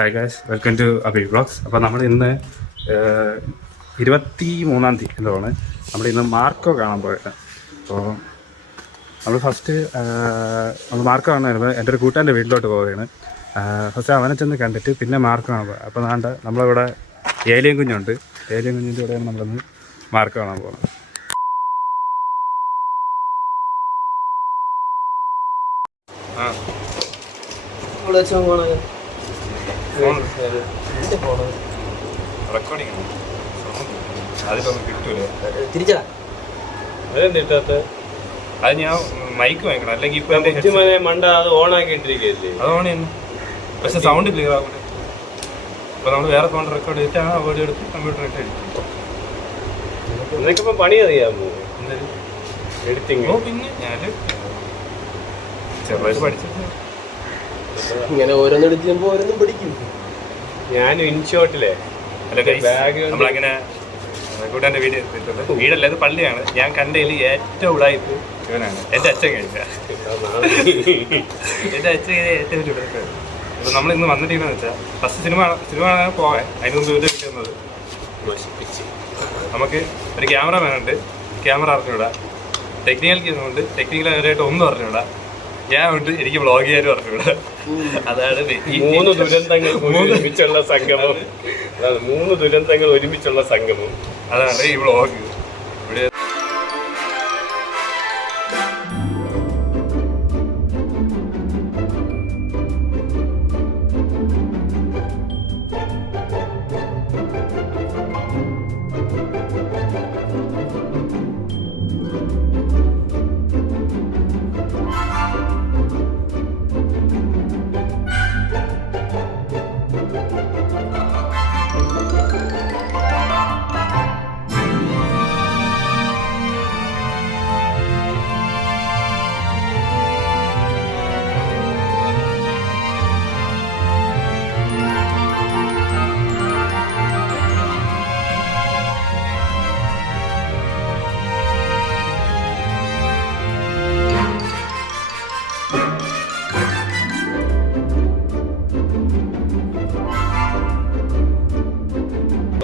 Hi guys, welcome to Abi vlogs. അപ്പോൾ നമ്മൾ ഇന്ന് 23-ാം തീയതി എന്താണ് നമ്മൾ ഇന്ന് മാർക്കോ കാണാൻ പോയത്. അപ്പോൾ നമ്മൾ ഫസ്റ്റ് നമ്മൾ മാർക്കോ കാണാൻ വരുമ്പോൾ എൻ്റെ ഒരു കൂട്ടാൻ്റെ വീട്ടിലോട്ട് പോവുകയാണ്. ഫസ്റ്റ് അവനെ ചെന്ന് കണ്ടിട്ട് പിന്നെ മാർക്കോ കാണാൻ പോകുക. അപ്പോൾ നാണ്ട നമ്മളിവിടെ ഏലിയൻ കുഞ്ഞുണ്ട്. ഏലിയൻ കുഞ്ഞിൻ്റെ കൂടെയാണ് നമ്മളിന്ന് മാർക്കോ കാണാൻ പോകുന്നത്. തിരിച്ചടാ അതെന്തിട്ടത് അത് ഞാൻ മൈക്ക് വാങ്ങിക്കണം, അല്ലെങ്കിൽ ഇപ്പൊ മണ്ട അത് ഓണാക്കി ഇട്ടിരിക്കുകയല്ലേ. അത് ഓൺ ചെയ്യുന്നു, പക്ഷെ സൗണ്ട് ക്ലിയർ ആകൂല. അപ്പൊ നമ്മൾ വേറെ സൗണ്ട് റെക്കോർഡ് ചെയ്തിട്ട് ആ വീഡിയോ എടുത്ത് കമ്പ്യൂട്ടറിട്ട് എടുക്കും. നിനക്കിപ്പോ പണി അറിയാമോ എഡിറ്റിംഗ്? പിന്നെ ഞാൻ ചെറുതായിട്ട് പഠിച്ചിട്ട് ഇങ്ങനെ ഓരോന്ന് എടുക്കുമ്പോ ഓരോന്നും പഠിക്കും. ഞാൻ ഇൻഷോട്ടിലെ നമ്മളങ്ങനെ കൂട്ടാൻ്റെ വീടല്ല, ഇത് പള്ളിയാണ്. ഞാൻ കണ്ടതിൽ ഏറ്റവും ഉടായിപ്പ് ഇവനാണ്. എൻ്റെ അച്ഛൻ കഴിച്ച എൻ്റെ അച്ഛൻ ഏറ്റവും ചുടക്കാണ്. അപ്പോൾ നമ്മൾ ഇന്ന് വന്നിരിക്കുന്നത് വെച്ചാൽ ഫസ്റ്റ് സിനിമ പോകാൻ അതിന് മുമ്പ് ഇത് കിട്ടുന്നത് നമുക്ക് ഒരു ക്യാമറമാൻ ഉണ്ട്. ക്യാമറ അറിഞ്ഞൂടാ, ടെക്നിക്കൽ ടെക്നിക്കലായിട്ട് ഒന്നും അറിഞ്ഞൂടാ. ഞാൻ ഉണ്ട്, എനിക്ക് വ്ളോഗ് ചെയ്യാനും അറിഞ്ഞൂടാ. അതാണ് മൂന്ന് ദുരന്തങ്ങൾ ഒരുമിച്ചുള്ള സംഗമം. മൂന്ന് ദുരന്തങ്ങൾ ഒരുമിച്ചുള്ള സംഗമം, അതാണ് ഈ വ്ളോഗ്. ഇവിടെ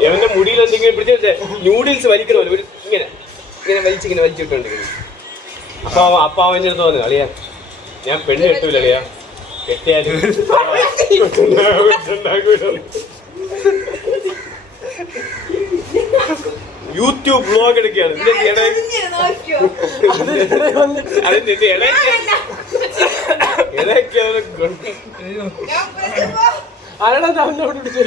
എവന്റെ മുടിയിൽ എന്തെങ്കിലും പിടിച്ച ന്യൂഡിൽസ് വലിക്കണമല്ലോ, ഇങ്ങനെ ഇങ്ങനെ വലിച്ചിട്ടുണ്ടെങ്കിൽ അപ്പൊ അവൻ്റെ അടുത്ത് വന്നു, അളിയാ ഞാൻ പെണ്ണ് കെട്ടൂല, അളിയാ കെട്ടിയാലും യൂട്യൂബ് വ്ളോഗ് എടുക്കുകയാണ്. ആരാടാ അവനോട് പിടിച്ചോ.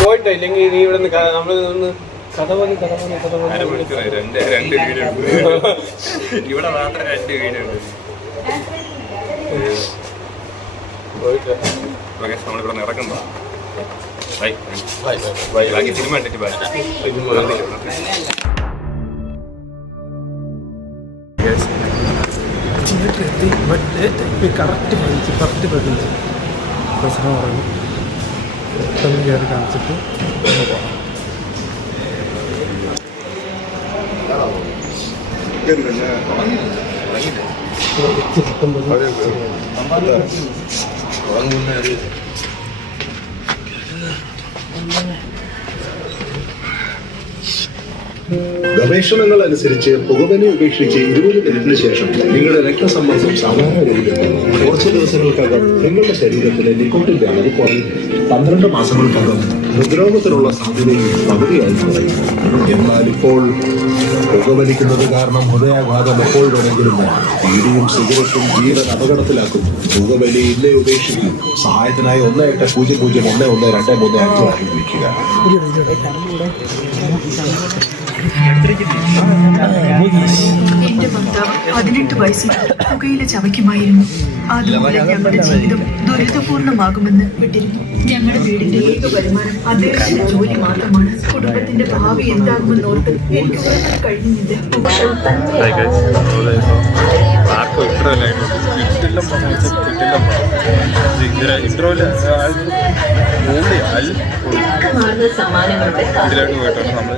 പോയിട്ടോ, ഇല്ലെങ്കിൽ നീ ഇവിടെ നമ്മള് കഥ പോലെ ഇവിടെ മാത്രം 2 വീഡിയോ ഉണ്ട്. നമ്മളിവിടെ ഇറങ്ങുന്നു. സിനിമ കണ്ടിട്ട് തിയേറ്റർ എത്തി. കറക്റ്റ് 15 പ്രശ്നം പറഞ്ഞു പെട്ടെന്ന് കയറി കാണിച്ചിട്ട് ഒന്ന് പോകാം. ഗവേഷണങ്ങൾ അനുസരിച്ച് പുകവലി ഉപേക്ഷിച്ച് 20 മിനിറ്റിന് ശേഷം നിങ്ങളുടെ രക്തസമ്മർദ്ദം സാധാരണ രീതിയിലെത്തും. കുറച്ച് ദിവസങ്ങൾക്കകം നിങ്ങളുടെ ശരീരത്തിലെ നിക്കോട്ടിന്റെ അളവ് കുറയും. 12 മാസങ്ങൾക്കകം ഹൃദ്രോഗത്തിനുള്ള സാധ്യതയും പകുതിയായി കുറയും. എന്നാൽ ഇപ്പോൾ പുകവലിക്കുന്നത് കാരണം ഹൃദയാഘാതം എപ്പോൾ വേണമെങ്കിലും വരാം. ബീഡിയും സിഗരറ്റും ജീവൻ അപകടത്തിലാക്കും. പുകവലി ഇന്നേ ഉപേക്ഷിക്കും. സഹായത്തിനായി 1-800-112-3 അറിയിക്കുക. എന്റെ ഭർത്താവ് 18 വയസ്സിൽ പുകയില ചവയ്ക്കുമായിരുന്നു. അതുപോലെ ഞങ്ങളുടെ ജീവിതം ദുരിതപൂർണമാകുമെന്ന് വിട്ടിരുന്നു. ഞങ്ങളുടെ വീടിന്റെ ഏക വരുമാനം അദ്ദേഹത്തിന്റെ ജോലി മാത്രമാണ്. കുടുംബത്തിന്റെ ഭാവി എന്താകുമെന്നോർത്ത് എനിക്ക് ഉറങ്ങാൻ കഴിയുന്നില്ല. മാർക്കോ ഇൻട്രോയില് ഇതിലോട്ട് പോയിട്ടാണ് നമ്മൾ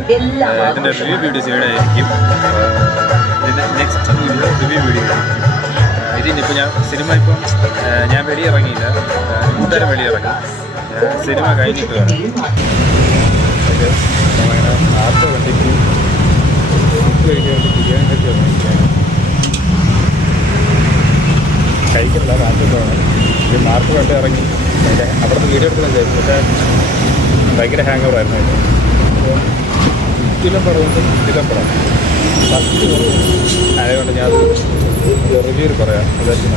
ഇതിൻ്റെ റിവ്യൂ വീഡിയോ ചെയ്യണമായിരിക്കും. നെക്സ്റ്റ് വീഡിയോ റിവ്യൂ വീഡിയോ ഇതിനിപ്പോൾ ഞാൻ സിനിമ ഇപ്പം ഞാൻ വെളിയിറങ്ങിയില്ല, കൂട്ടുകാരൻ വെളിയിറങ്ങി, സിനിമ കഴിഞ്ഞിട്ട് വേണം. നമ്മളിങ്ങനെ ആർക്കോ കണ്ടിട്ട് ഫുഡ് കഴിക്കാൻ വേണ്ടി ബിരിയാണി ഒക്കെ കഴിക്കില്ല. മാർക്കറ്റാണ് ഈ മാർക്ക് കണ്ട് ഇറങ്ങി അതിൻ്റെ അവിടുത്തെ വീഡിയോ എടുക്കുന്ന വിചാരിച്ചു. പക്ഷേ ഭയങ്കര ഹാങ് ഓവർ ആയിരുന്നു അതിന്. അപ്പോൾ കിലം പടമുണ്ട്, കിലം പടം ഫസ്റ്റ് ആയതുകൊണ്ട് ഞാൻ റിവ്യൂവിൽ പറയാം. അതായിരിക്കും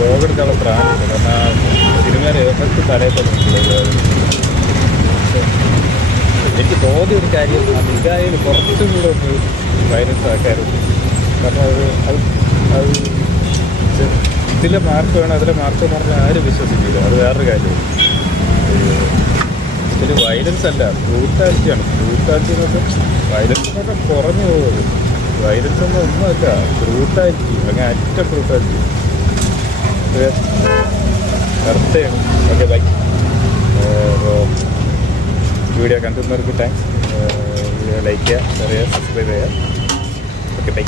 രോഗം എടുക്കാനുള്ള പ്രാണില്ല. കാരണം സിനിമയുടെ എഫക്റ്റ് തലയപ്പെടുന്നില്ല. എനിക്ക് തോന്നിയ ഒരു കാര്യം മികായിൽ കുറച്ചും കൂടെ ഒന്ന് വയലൻസ് ആക്കാറുണ്ട്. കാരണം അത് ഇതിലെ മാർക്ക് വേണം, അതിലെ മാർക്ക് എന്ന് പറഞ്ഞാൽ ആരും വിശ്വസിക്കില്ല. അത് വേറൊരു കാര്യം. ഇതിൽ വയലൻസ് അല്ല, ബ്രൂട്ടാലിറ്റിയാണ്. ബ്രൂട്ടാലിറ്റി എന്ന് പറഞ്ഞാൽ വയലൻസ് എന്നൊക്കെ കുറഞ്ഞു പോകുന്നത്. വയലൻസ് ഒന്നുമല്ല, ബ്രൂട്ടാലിറ്റി, അങ്ങനെ അറ്റ ബ്രൂട്ടാലിറ്റി വെറുതെയാണ്. Okay, bye. വീഡിയോ കണ്ടുന്നവർക്ക് താങ്ക്സ്. വീഡിയോ ലൈക്ക് ചെയ്യുക, ഷെയർ ചെയ്യുക, സബ്സ്ക്രൈബ് ചെയ്യുക. Okay, by.